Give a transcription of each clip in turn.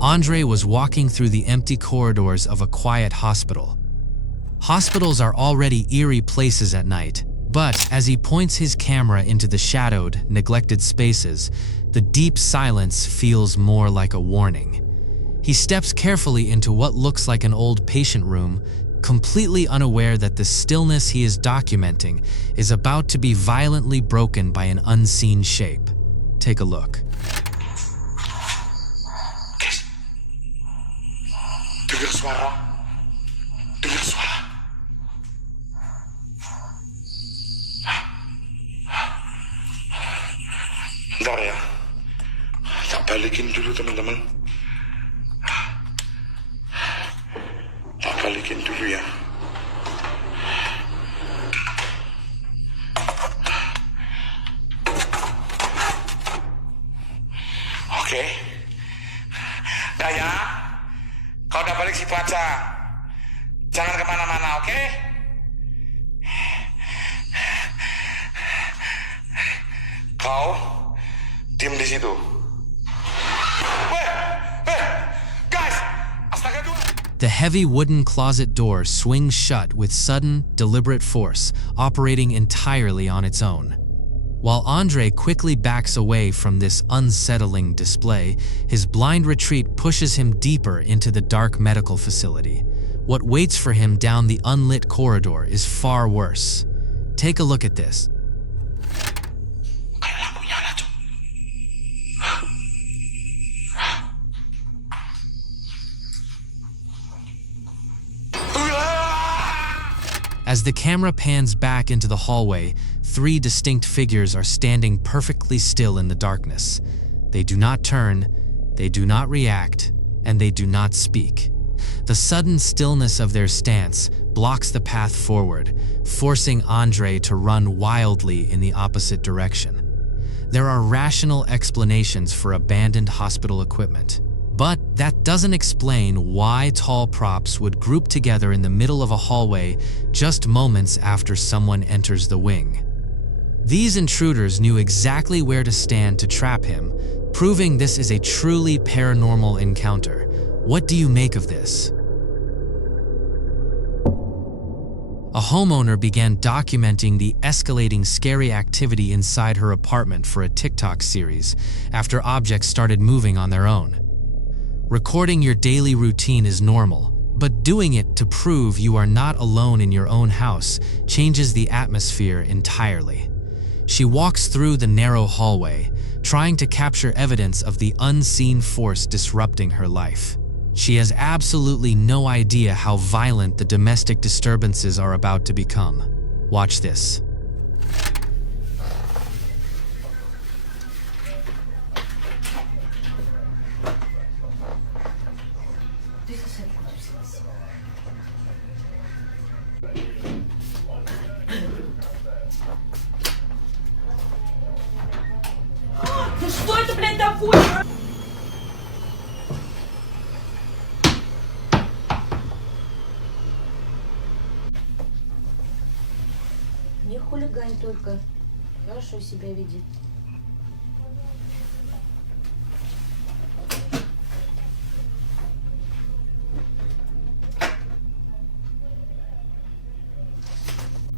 Andre was walking through the empty corridors of a quiet hospital. Hospitals are already eerie places at night, but as he points his camera into the shadowed, neglected spaces, the deep silence feels more like a warning. He steps carefully into what looks like an old patient room, completely unaware that the stillness he is documenting is about to be violently broken by an unseen shape. Take a look. Guys, dengar suara. Dengar suara. Bentar ya. Tak balikin dulu teman-teman. Tak balikin dulu ya. Oke. Daya, kau udah balik situ aja. Jangan kemana-mana, oke? Kau diam di situ. Guys, astaga dulu. The heavy wooden closet door swings shut with sudden, deliberate force, operating entirely on its own. While Andre quickly backs away from this unsettling display, his blind retreat pushes him deeper into the dark medical facility. What waits for him down the unlit corridor is far worse. Take a look at this. As the camera pans back into the hallway, 3 distinct figures are standing perfectly still in the darkness. They do not turn, they do not react, and they do not speak. The sudden stillness of their stance blocks the path forward, forcing Andre to run wildly in the opposite direction. There are rational explanations for abandoned hospital equipment, but that doesn't explain why tall props would group together in the middle of a hallway just moments after someone enters the wing. These intruders knew exactly where to stand to trap him, proving this is a truly paranormal encounter. What do you make of this? A homeowner began documenting the escalating scary activity inside her apartment for a TikTok series after objects started moving on their own. Recording your daily routine is normal, but doing it to prove you are not alone in your own house changes the atmosphere entirely. She walks through the narrow hallway, trying to capture evidence of the unseen force disrupting her life. She has absolutely no idea how violent the domestic disturbances are about to become. Watch this. Что это, блядь, такое? Не хулигань только. Хорошо себя веди.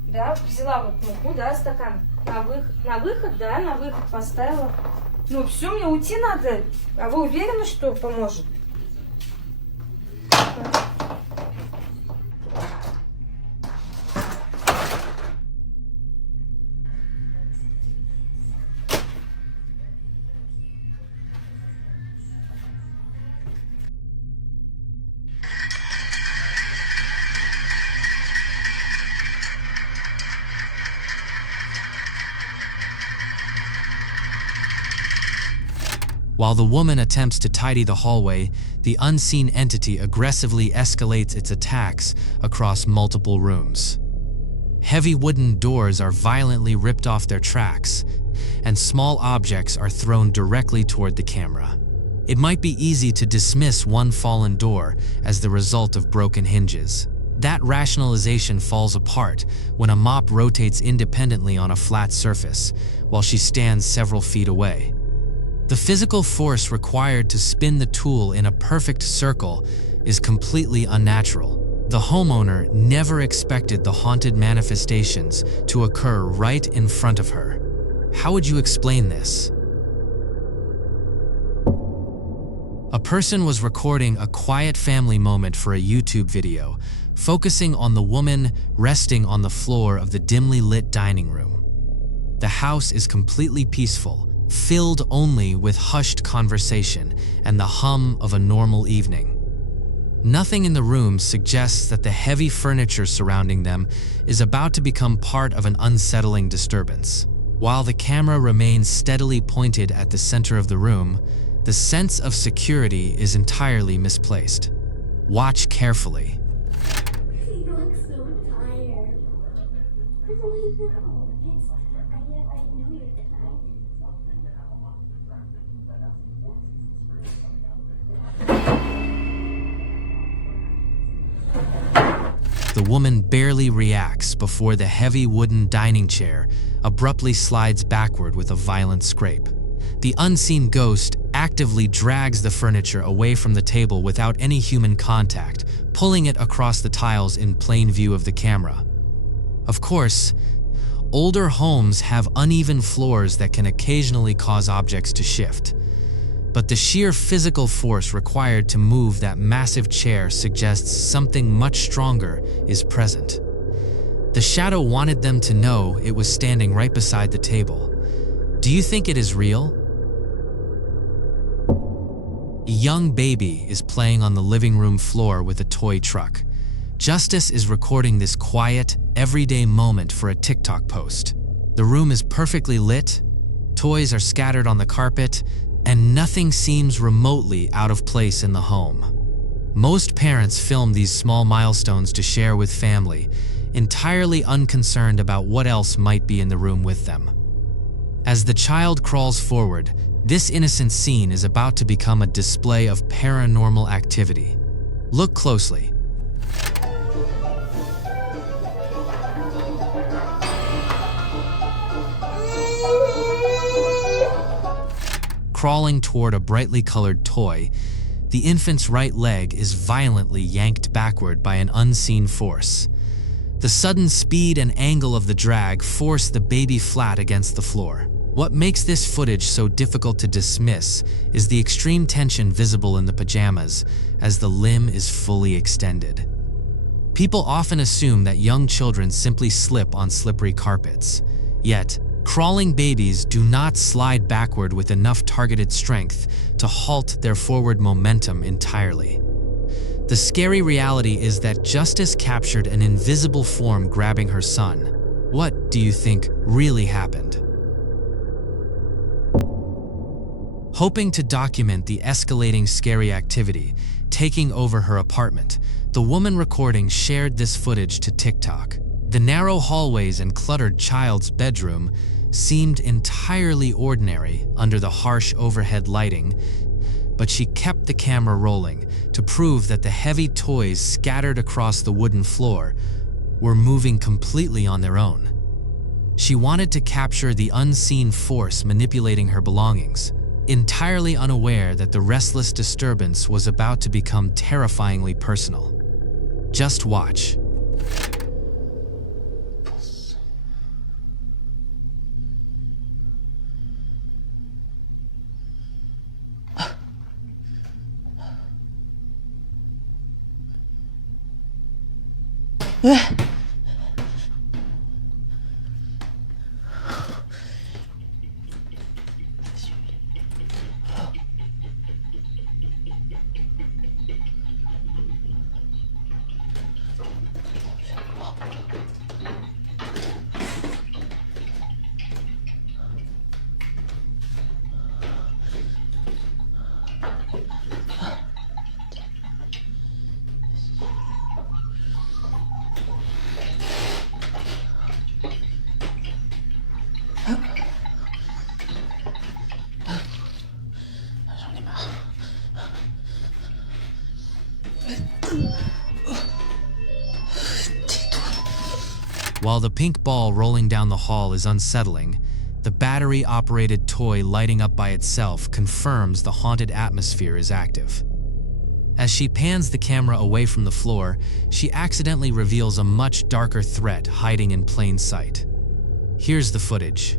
Да, взяла вот муку, да, стакан. На выход, да, на выход поставила. Ну все, мне уйти надо. А вы уверены, что поможет? While the woman attempts to tidy the hallway, the unseen entity aggressively escalates its attacks across multiple rooms. Heavy wooden doors are violently ripped off their tracks, and small objects are thrown directly toward the camera. It might be easy to dismiss one fallen door as the result of broken hinges. That rationalization falls apart when a mop rotates independently on a flat surface, while she stands several feet away. The physical force required to spin the tool in a perfect circle is completely unnatural. The homeowner never expected the haunted manifestations to occur right in front of her. How would you explain this? A person was recording a quiet family moment for a YouTube video, focusing on the woman resting on the floor of the dimly lit dining room. The house is completely peaceful, filled only with hushed conversation and the hum of a normal evening. Nothing in the room suggests that the heavy furniture surrounding them is about to become part of an unsettling disturbance. While the camera remains steadily pointed at the center of the room, the sense of security is entirely misplaced. Watch carefully. You look so tired. I know you're tired. The woman barely reacts before the heavy wooden dining chair abruptly slides backward with a violent scrape. The unseen ghost actively drags the furniture away from the table without any human contact, pulling it across the tiles in plain view of the camera. Of course, older homes have uneven floors that can occasionally cause objects to shift. But the sheer physical force required to move that massive chair suggests something much stronger is present. The shadow wanted them to know it was standing right beside the table. Do you think it is real? A young baby is playing on the living room floor with a toy truck. Justice is recording this quiet, everyday moment for a TikTok post. The room is perfectly lit, toys are scattered on the carpet, and nothing seems remotely out of place in the home. Most parents film these small milestones to share with family, entirely unconcerned about what else might be in the room with them. As the child crawls forward, this innocent scene is about to become a display of paranormal activity. Look closely. Crawling toward a brightly colored toy, the infant's right leg is violently yanked backward by an unseen force. The sudden speed and angle of the drag force the baby flat against the floor. What makes this footage so difficult to dismiss is the extreme tension visible in the pajamas as the limb is fully extended. People often assume that young children simply slip on slippery carpets. Yet, crawling babies do not slide backward with enough targeted strength to halt their forward momentum entirely. The scary reality is that Justice captured an invisible form grabbing her son. What do you think really happened? Hoping to document the escalating scary activity taking over her apartment, the woman recording shared this footage to TikTok. The narrow hallways and cluttered child's bedroom seemed entirely ordinary under the harsh overhead lighting, but she kept the camera rolling to prove that the heavy toys scattered across the wooden floor were moving completely on their own. She wanted to capture the unseen force manipulating her belongings, entirely unaware that the restless disturbance was about to become terrifyingly personal. Just watch. While the pink ball rolling down the hall is unsettling, the battery-operated toy lighting up by itself confirms the haunted atmosphere is active. As she pans the camera away from the floor, she accidentally reveals a much darker threat hiding in plain sight. Here's the footage.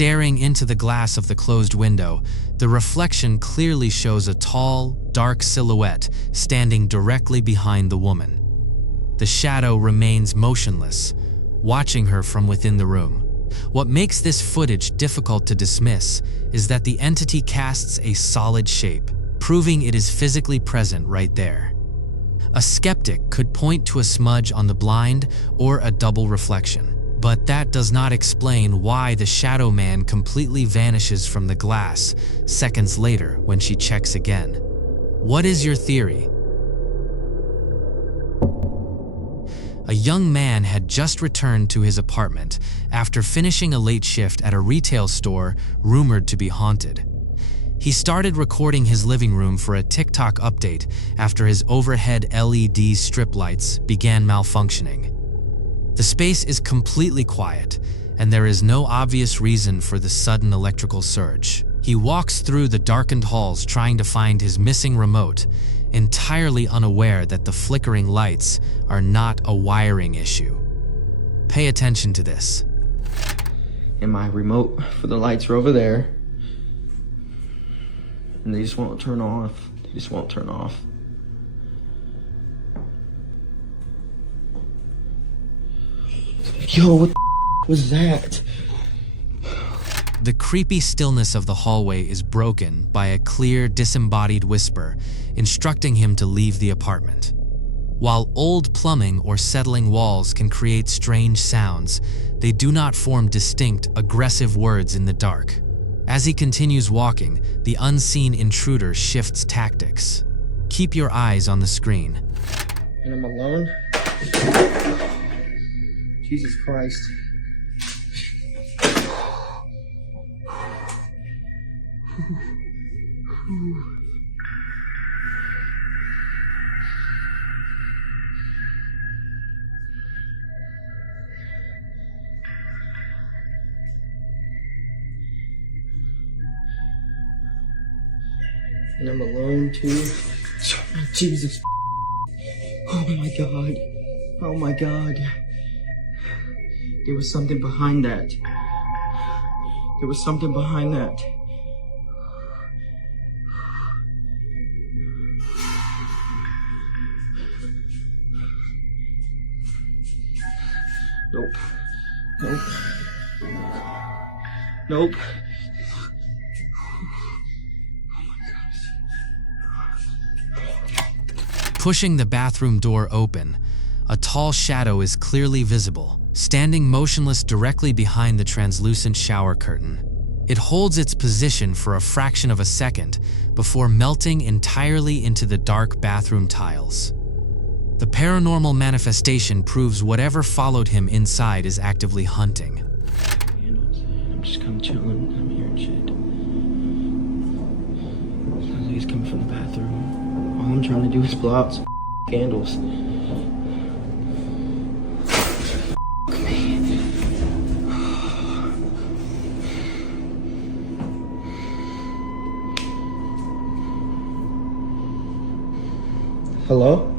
Staring into the glass of the closed window, the reflection clearly shows a tall, dark silhouette standing directly behind the woman. The shadow remains motionless, watching her from within the room. What makes this footage difficult to dismiss is that the entity casts a solid shape, proving it is physically present right there. A skeptic could point to a smudge on the blind or a double reflection. But that does not explain why the shadow man completely vanishes from the glass seconds later when she checks again. What is your theory? A young man had just returned to his apartment after finishing a late shift at a retail store rumored to be haunted. He started recording his living room for a TikTok update after his overhead LED strip lights began malfunctioning. The space is completely quiet, and there is no obvious reason for the sudden electrical surge. He walks through the darkened halls trying to find his missing remote, entirely unaware that the flickering lights are not a wiring issue. Pay attention to this. And my remote for the lights are over there. And they just won't turn off. They just won't turn off. Yo, what the was that? The creepy stillness of the hallway is broken by a clear, disembodied whisper instructing him to leave the apartment. While old plumbing or settling walls can create strange sounds, they do not form distinct, aggressive words in the dark. As he continues walking, the unseen intruder shifts tactics. Keep your eyes on the screen. And I'm alone? Jesus Christ. And I'm alone too. Jesus. Oh my God. Oh my God. There was something behind that. There was something behind that. Nope. Nope. Nope. Pushing the bathroom door open, a tall shadow is clearly visible, standing motionless directly behind the translucent shower curtain. It holds its position for a fraction of a second before melting entirely into the dark bathroom tiles. The paranormal manifestation proves whatever followed him inside is actively hunting. I'm just kind of chilling. I'm hearing shit. Sounds like he's coming from the bathroom. All I'm trying to do is blow out some candles. Hello?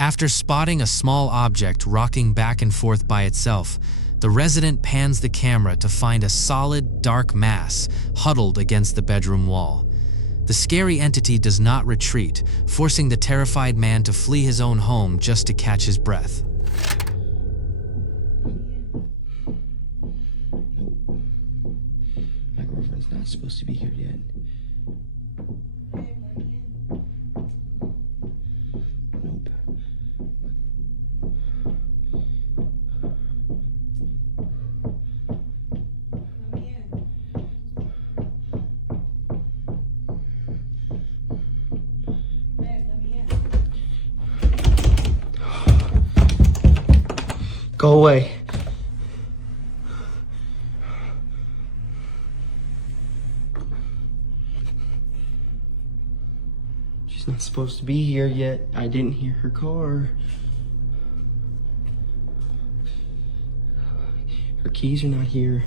After spotting a small object rocking back and forth by itself, the resident pans the camera to find a solid, dark mass huddled against the bedroom wall. The scary entity does not retreat, forcing the terrified man to flee his own home just to catch his breath. My girlfriend's not supposed to be here yet. Nope. Go away. She's not supposed to be here yet. I didn't hear her car. Her keys are not here.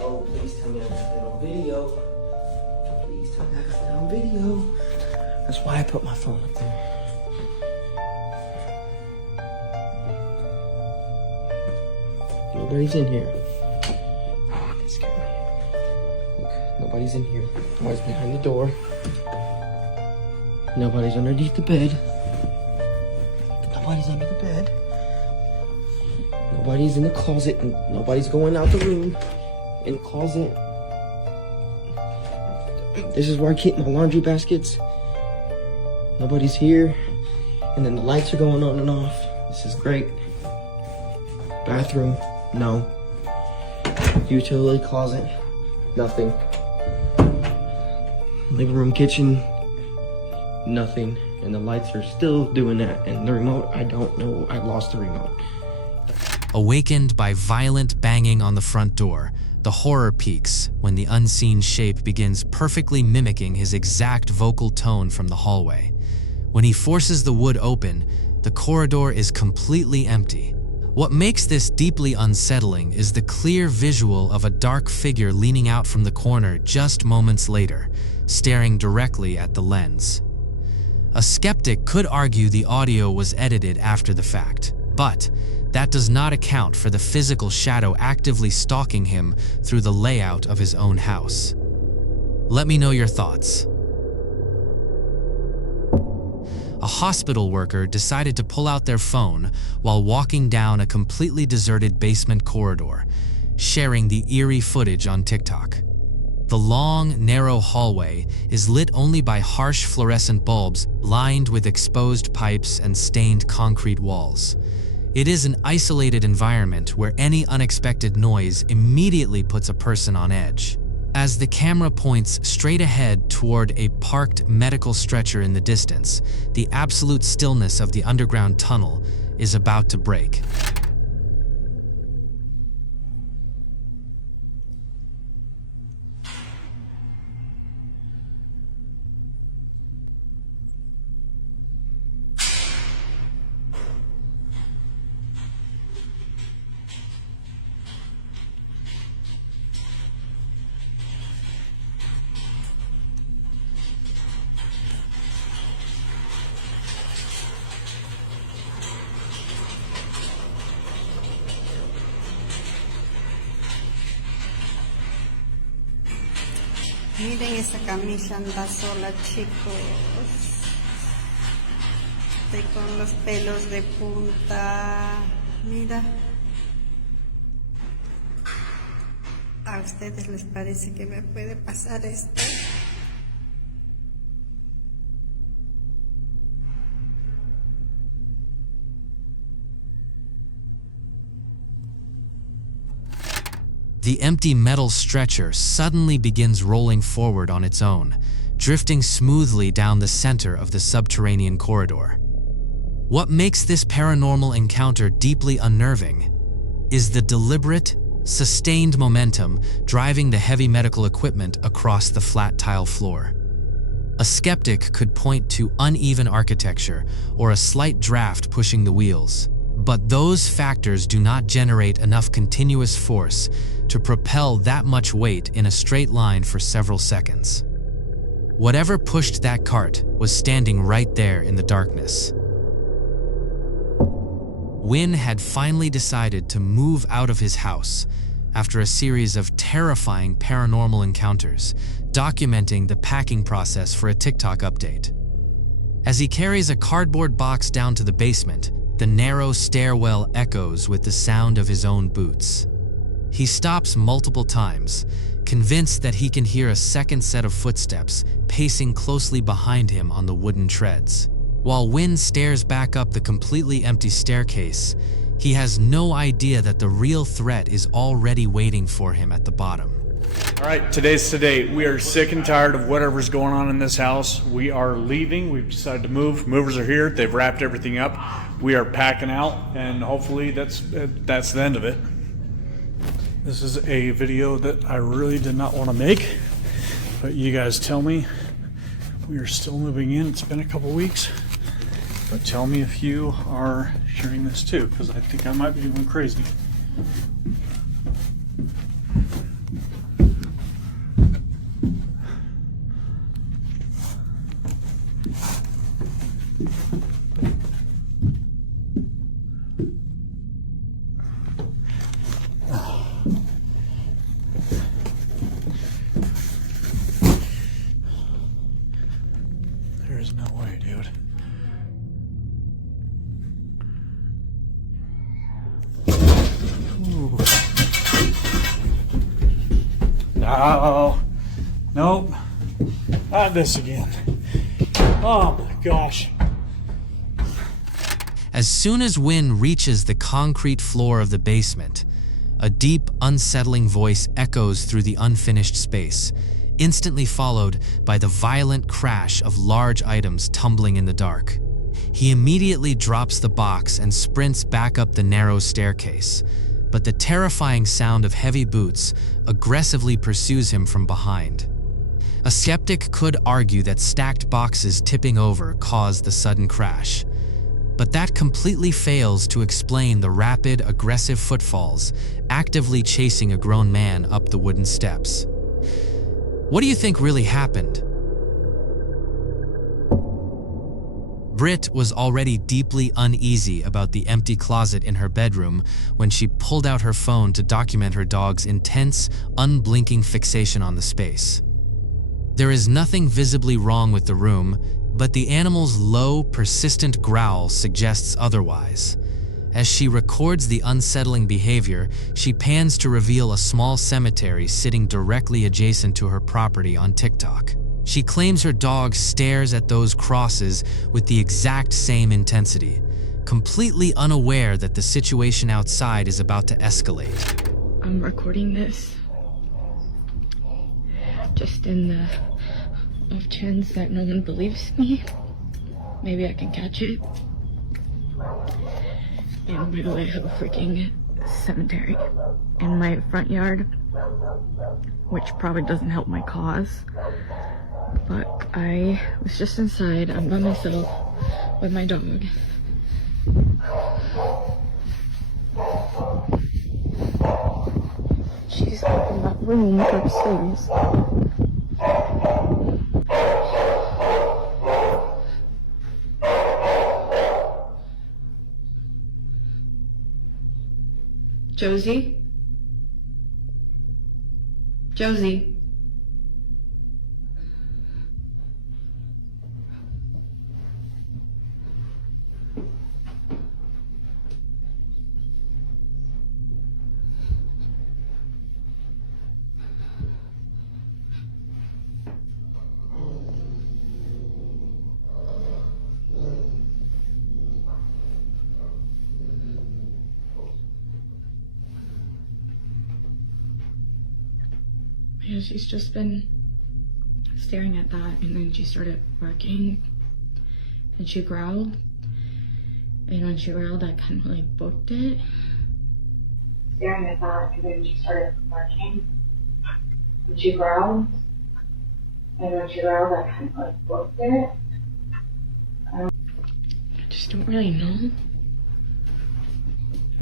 Oh, please tell me I got that on video. Please tell me I got that on video. That's why I put my phone up there. Nobody's in here. Oh, that scared me. Look, nobody's in here. Nobody's behind the door. Nobody's underneath the bed. Nobody's under the bed. Nobody's in the closet. And nobody's going out the room. In the closet. This is where I keep my laundry baskets. Nobody's here. And then the lights are going on and off. This is great. Bathroom, no. Utility closet, nothing. Living room, kitchen, nothing. And the lights are still doing that. And the remote, I don't know. I lost the remote. Awakened by violent banging on the front door, the horror peaks when the unseen shape begins perfectly mimicking his exact vocal tone from the hallway. When he forces the wood open, the corridor is completely empty. What makes this deeply unsettling is the clear visual of a dark figure leaning out from the corner just moments later, staring directly at the lens. A skeptic could argue the audio was edited after the fact, but that does not account for the physical shadow actively stalking him through the layout of his own house. Let me know your thoughts. A hospital worker decided to pull out their phone while walking down a completely deserted basement corridor, sharing the eerie footage on TikTok. The long, narrow hallway is lit only by harsh fluorescent bulbs lined with exposed pipes and stained concrete walls. It is an isolated environment where any unexpected noise immediately puts a person on edge. As the camera points straight ahead toward a parked medical stretcher in the distance, the absolute stillness of the underground tunnel is about to break. Miren, esa camisa anda sola, chicos. Estoy con los pelos de punta. Mira. ¿A ustedes les parece que me puede pasar esto? The empty metal stretcher suddenly begins rolling forward on its own, drifting smoothly down the center of the subterranean corridor. What makes this paranormal encounter deeply unnerving is the deliberate, sustained momentum driving the heavy medical equipment across the flat tile floor. A skeptic could point to uneven architecture or a slight draft pushing the wheels, but those factors do not generate enough continuous force to propel that much weight in a straight line for several seconds. Whatever pushed that cart was standing right there in the darkness. Wynn had finally decided to move out of his house after a series of terrifying paranormal encounters, documenting the packing process for a TikTok update. As he carries a cardboard box down to the basement, the narrow stairwell echoes with the sound of his own boots. He stops multiple times, convinced that he can hear a second set of footsteps pacing closely behind him on the wooden treads. While Wynn stares back up the completely empty staircase, he has no idea that the real threat is already waiting for him at the bottom. All right, today's today. We are sick and tired of whatever's going on in this house. We are leaving. We've decided to move. Movers are here. They've wrapped everything up. We are packing out, and hopefully that's the end of it. This is a video that I really did not want to make, but you guys tell me. We are still moving in. It's been a couple weeks, but tell me if you are hearing this too, because I think I might be going crazy. There's no way, dude. Ooh. No. Nope. Not this again. Oh my gosh. As soon as Wynn reaches the concrete floor of the basement, a deep, unsettling voice echoes through the unfinished space, instantly followed by the violent crash of large items tumbling in the dark. He immediately drops the box and sprints back up the narrow staircase, but the terrifying sound of heavy boots aggressively pursues him from behind. A skeptic could argue that stacked boxes tipping over caused the sudden crash, but that completely fails to explain the rapid, aggressive footfalls actively chasing a grown man up the wooden steps. What do you think really happened? Britt was already deeply uneasy about the empty closet in her bedroom when she pulled out her phone to document her dog's intense, unblinking fixation on the space. There is nothing visibly wrong with the room, but the animal's low, persistent growl suggests otherwise. As she records the unsettling behavior, she pans to reveal a small cemetery sitting directly adjacent to her property on TikTok. She claims her dog stares at those crosses with the exact same intensity, completely unaware that the situation outside is about to escalate. I'm recording this just in the off chance that no one believes me. Maybe I can catch it. And by the way, I have a freaking cemetery in my front yard, which probably doesn't help my cause. But I was just inside. I'm by myself with my dog. She's up in that room upstairs. Josie? Josie? Yeah, she's just been staring at that, and then she started barking, and she growled, and when she growled, I kind of like booked it. Staring at that, and then she started barking, and she growled, and when she growled, I kind of like booked it. I just don't really know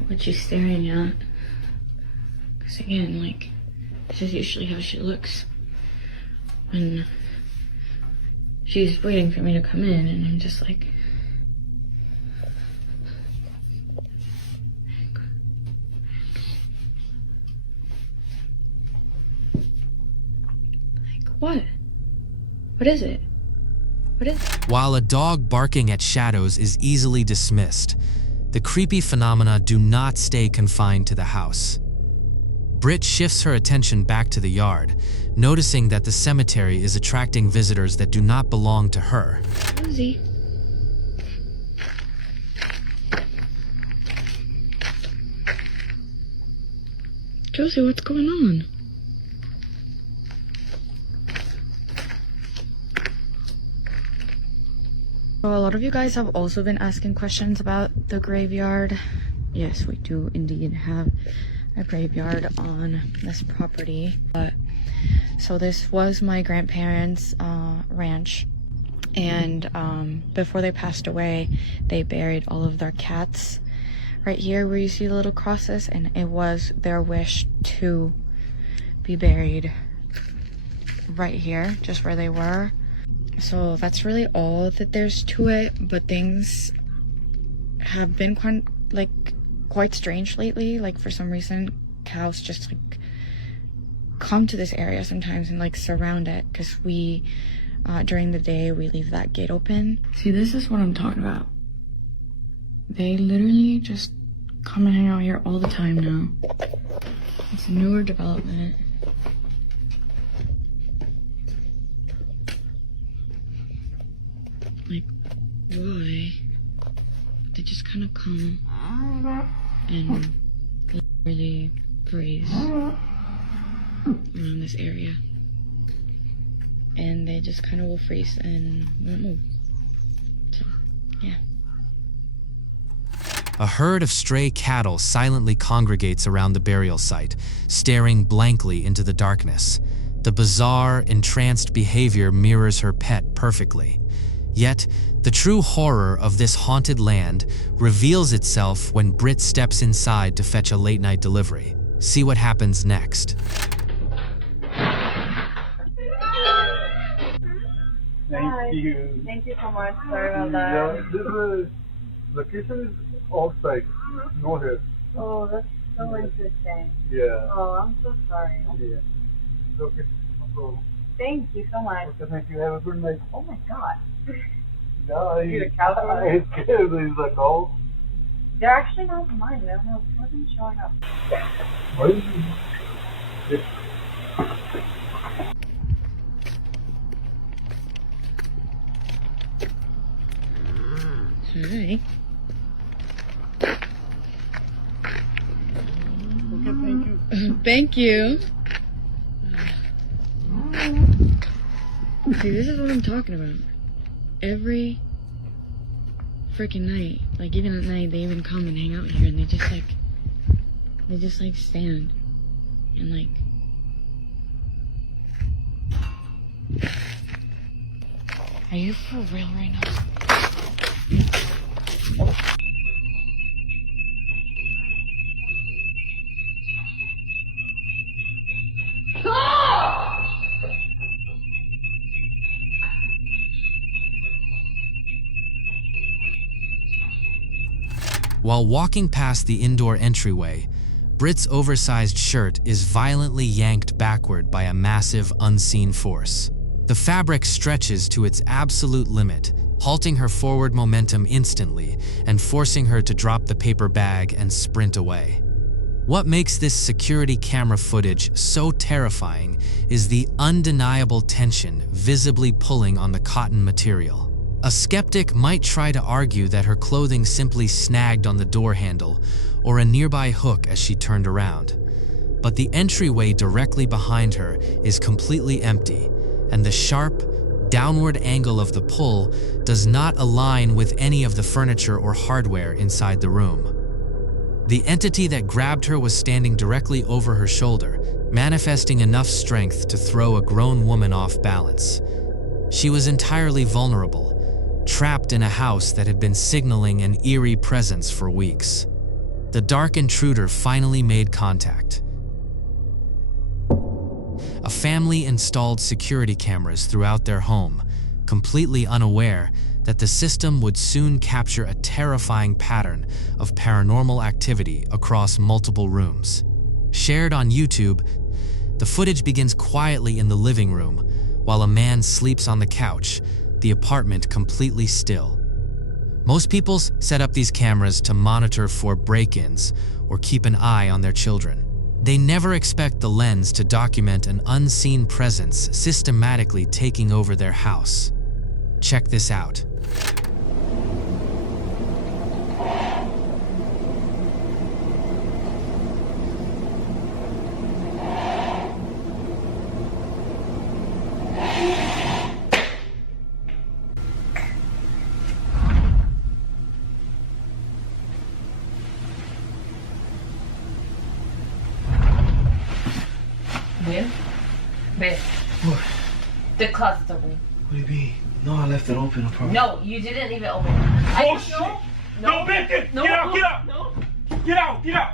what she's staring at. Because again, like, this is usually how she looks when she's waiting for me to come in, and I'm just like, what? What is it? What is it? While a dog barking at shadows is easily dismissed, the creepy phenomena do not stay confined to the house. Britt shifts her attention back to the yard, noticing that the cemetery is attracting visitors that do not belong to her. Rosie. Josie, what's going on? So a lot of you guys have also been asking questions about the graveyard. Yes, we do indeed have a graveyard on this property. So this was my grandparents' ranch, and before they passed away, they buried all of their cats right here where you see the little crosses, and it was their wish to be buried right here, just where they were. So that's really all that there's to it, but things have been quite strange lately. Like, for some reason, cows just like come to this area sometimes and like surround it, because we during the day we leave that gate open. See, this is what I'm talking about. They literally just come and hang out here all the time now. It's a newer development. Like, why? They just kind of come and literally graze around this area. And they just kind of will freeze and won't move. So, yeah. A herd of stray cattle silently congregates around the burial site, staring blankly into the darkness. The bizarre, entranced behavior mirrors her pet perfectly. Yet, the true horror of this haunted land reveals itself when Britt steps inside to fetch a late-night delivery. See what happens next. Thank you. Thank you so much. Sorry about that. Yeah, this location is off-site. No here. Oh, that's so interesting. Yeah. Oh, I'm so sorry. Yeah. Okay. No problem. Thank you so much. Okay, thank you. Have a good night. Oh my god. Yeah, You a cow? I scared. He's like, oh. They're actually not mine. I don't know. It wasn't showing up. What is it? Hi. Okay, thank you. Thank you. See, this is what I'm talking about. Every freaking night, like even at night, they even come and hang out here, and they just like stand and like. Are you for real right now? While walking past the indoor entryway, Britt's oversized shirt is violently yanked backward by a massive, unseen force. The fabric stretches to its absolute limit, halting her forward momentum instantly and forcing her to drop the paper bag and sprint away. What makes this security camera footage so terrifying is the undeniable tension visibly pulling on the cotton material. A skeptic might try to argue that her clothing simply snagged on the door handle or a nearby hook as she turned around. But the entryway directly behind her is completely empty, and the sharp, downward angle of the pull does not align with any of the furniture or hardware inside the room. The entity that grabbed her was standing directly over her shoulder, manifesting enough strength to throw a grown woman off balance. She was entirely vulnerable, trapped in a house that had been signaling an eerie presence for weeks. The dark intruder finally made contact. a family installed security cameras throughout their home, completely unaware that the system would soon capture a terrifying pattern of paranormal activity across multiple rooms. Shared on YouTube, the footage begins quietly in the living room while a man sleeps on the couch, the apartment completely still. Most people set up these cameras to monitor for break-ins or keep an eye on their children. They never expect the lens to document an unseen presence systematically taking over their house. Check this out. Where? Where? What? The closet's opening. What do you mean? No, I left it open. No, you didn't leave it open. Oh, shit! No, Bacon! No, Get out, no, get out! No. Get out, get out!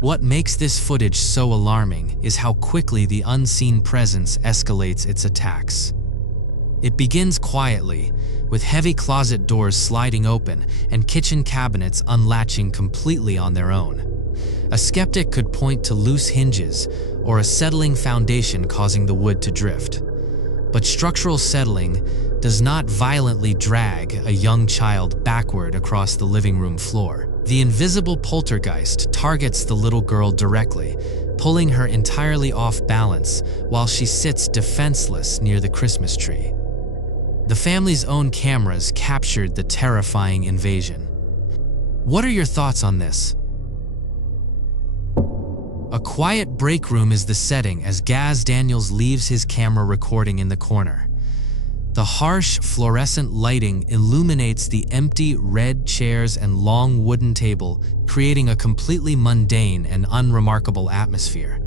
What makes this footage so alarming is how quickly the unseen presence escalates its attacks. It begins quietly, with heavy closet doors sliding open and kitchen cabinets unlatching completely on their own. A skeptic could point to loose hinges or a settling foundation causing the wood to drift. But structural settling does not violently drag a young child backward across the living room floor. The invisible poltergeist targets the little girl directly, pulling her entirely off balance while she sits defenseless near the Christmas tree. The family's own cameras captured the terrifying invasion. What are your thoughts on this? A quiet break room is the setting as Gaz.Daniels leaves his camera recording in the corner. The harsh, fluorescent lighting illuminates the empty red chairs and long wooden table, creating a completely mundane and unremarkable atmosphere.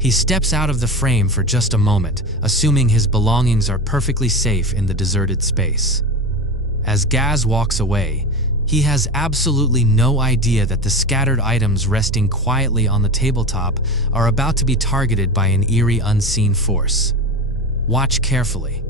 He steps out of the frame for just a moment, assuming his belongings are perfectly safe in the deserted space. As Gaz walks away, he has absolutely no idea that the scattered items resting quietly on the tabletop are about to be targeted by an eerie, unseen force. Watch carefully.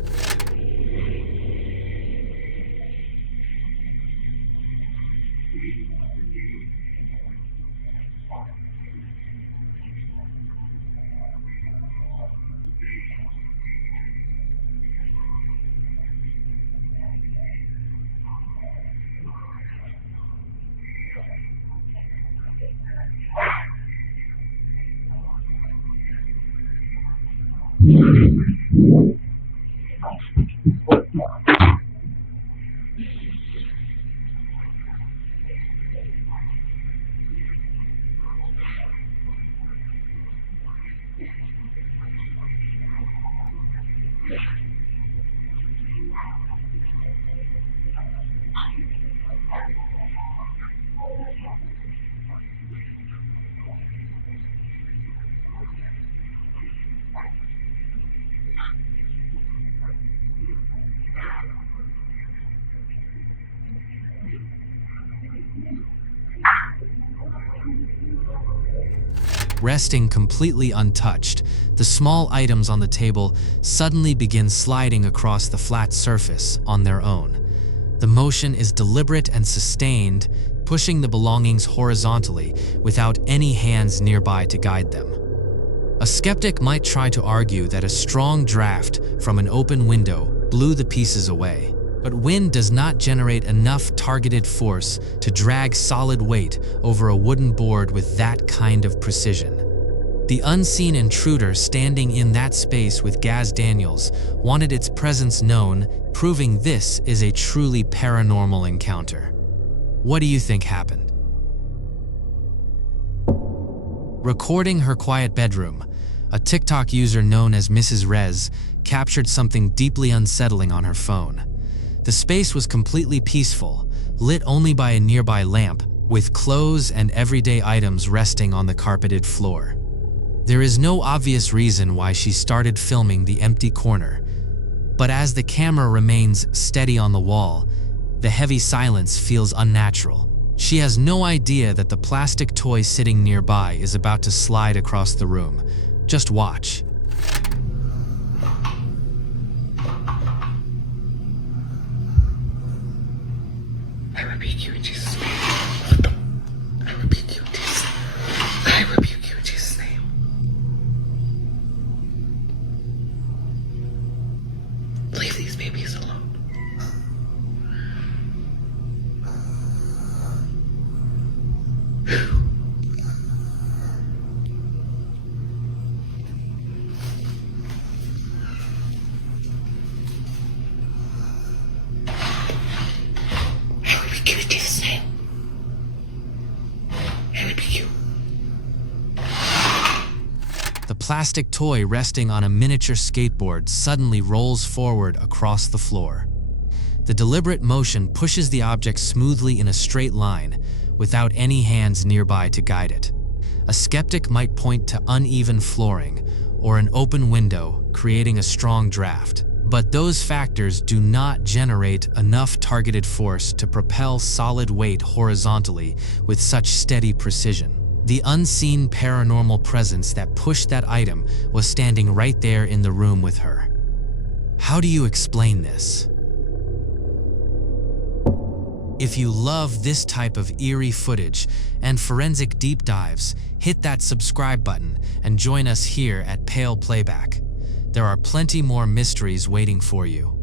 Resting completely untouched, the small items on the table suddenly begin sliding across the flat surface on their own. The motion is deliberate and sustained, pushing the belongings horizontally without any hands nearby to guide them. A skeptic might try to argue that a strong draft from an open window blew the pieces away. But wind does not generate enough targeted force to drag solid weight over a wooden board with that kind of precision. The unseen intruder standing in that space with Gaz.Daniels wanted its presence known, proving this is a truly paranormal encounter. What do you think happened? Recording her quiet bedroom, a TikTok user known as Mrs. Rez captured something deeply unsettling on her phone. The space was completely peaceful, lit only by a nearby lamp, with clothes and everyday items resting on the carpeted floor. There is no obvious reason why she started filming the empty corner, but as the camera remains steady on the wall, the heavy silence feels unnatural. She has no idea that the plastic toy sitting nearby is about to slide across the room. Just watch. I rebuke you in Jesus' name. I rebuke you in Jesus' name. I rebuke you in Jesus' name. Leave these babies alone. The plastic toy resting on a miniature skateboard suddenly rolls forward across the floor. The deliberate motion pushes the object smoothly in a straight line, without any hands nearby to guide it. A skeptic might point to uneven flooring or an open window, creating a strong draft. But those factors do not generate enough targeted force to propel solid weight horizontally with such steady precision. The unseen paranormal presence that pushed that item was standing right there in the room with her. How do you explain this? If you love this type of eerie footage and forensic deep dives, hit that subscribe button and join us here at Pale Playback. There are plenty more mysteries waiting for you.